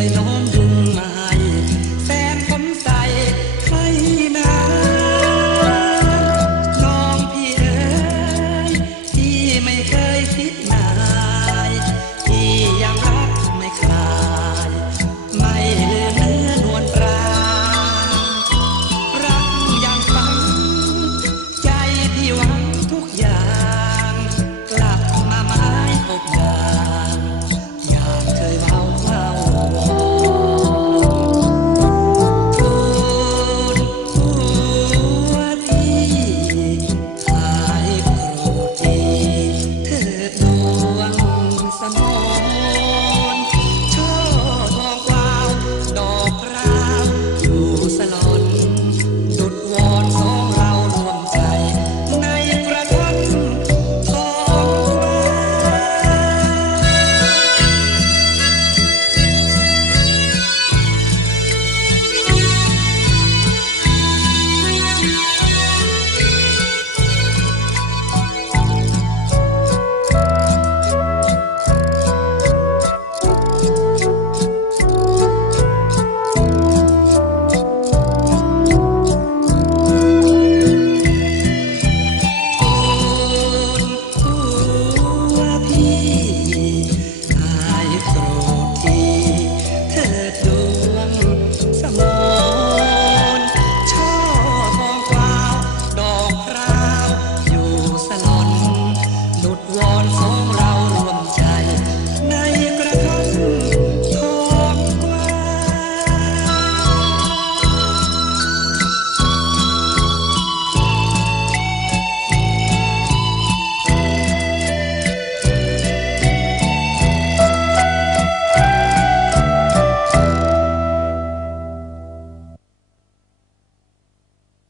I know